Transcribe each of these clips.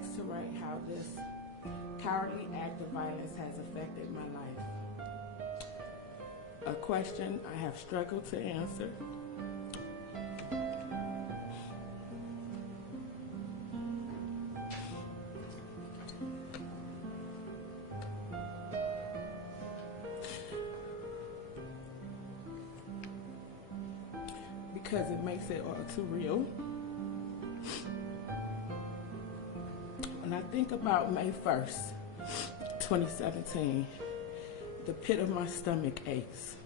asked to write how this cowardly act of violence has affected my life. A question I have struggled to answer. Because it makes it all too real. When I think about May 1st, 2017, the pit of my stomach aches.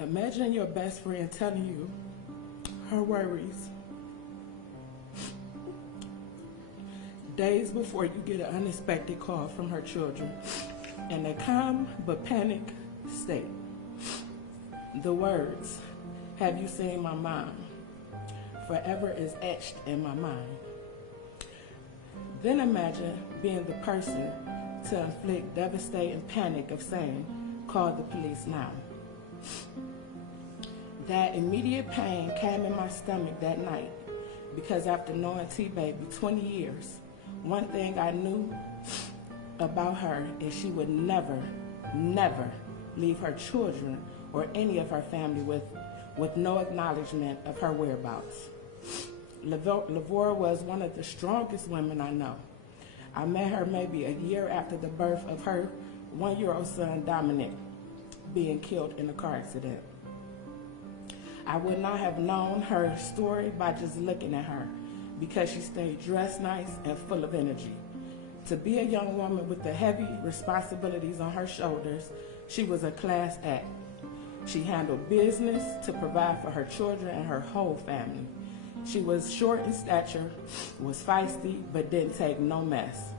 Imagine your best friend telling you her worries days before you get an unexpected call from her children in a calm but panic state. The words, "Have you seen my mom?" forever is etched in my mind. Then imagine being the person to inflict devastating panic of saying, "Call the police now." That immediate pain came in my stomach that night because after knowing Tbaby 20 years, one thing I knew about her is she would never, never leave her children or any of her family with no acknowledgement of her whereabouts. Lavora was one of the strongest women I know. I met her maybe a year after the birth of her one-year-old son, Dominic, being killed in a car accident. I would not have known her story by just looking at her because she stayed dressed nice and full of energy. To be a young woman with the heavy responsibilities on her shoulders, she was a class act. She handled business to provide for her children and her whole family. She was short in stature, was feisty, but didn't take no mess.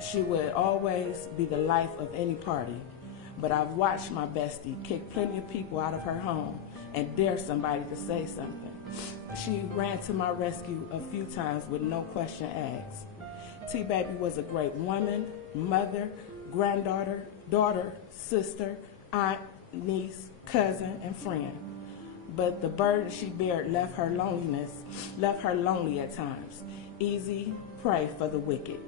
She would always be the life of any party, but I've watched my bestie kick plenty of people out of her home and dare somebody to say something. She ran to my rescue a few times with no question asked. Tbaby was a great woman, mother, granddaughter, daughter, sister, aunt, niece, cousin, and friend. But the burden she bared left her lonely at times. Easy prey for the wicked.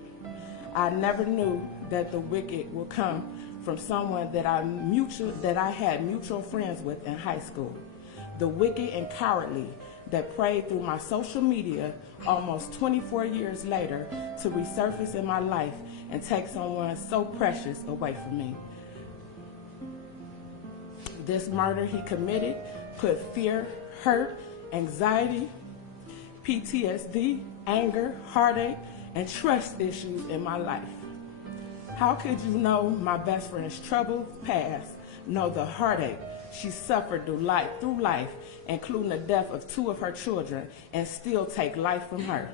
I never knew that the wicked would come from someone that I had mutual friends with in high school. The wicked and cowardly that preyed through my social media almost 24 years later to resurface in my life and take someone so precious away from me. This murder he committed put fear, hurt, anxiety, PTSD, anger, heartache, and trust issues in my life. How could you know my best friend's troubled past, know the heartache she suffered through life, including the death of 2 of her children, and still take life from her?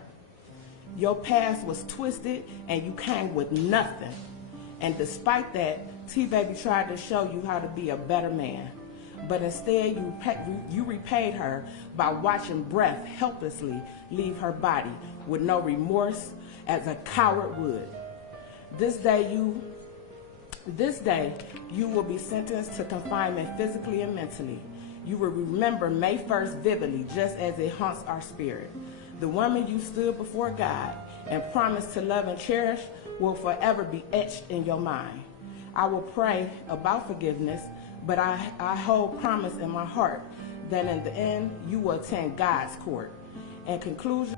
Your past was twisted and you came with nothing. And despite that, Tbaby tried to show you how to be a better man. But instead, you repaid her by watching breath helplessly leave her body with no remorse as a coward would. This day, you will be sentenced to confinement physically and mentally. You will remember May 1st vividly, just as it haunts our spirit. The woman you stood before God and promised to love and cherish will forever be etched in your mind. I will pray about forgiveness, but I hold promise in my heart that in the end, you will attend God's court. In conclusion,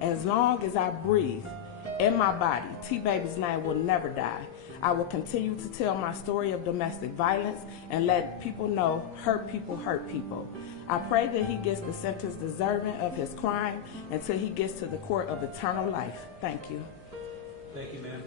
As long as I breathe in my body, T-Baby's name will never die. I will continue to tell my story of domestic violence and let people know hurt people hurt people. I pray that he gets the sentence deserving of his crime until he gets to the court of eternal life. Thank you. Thank you, ma'am.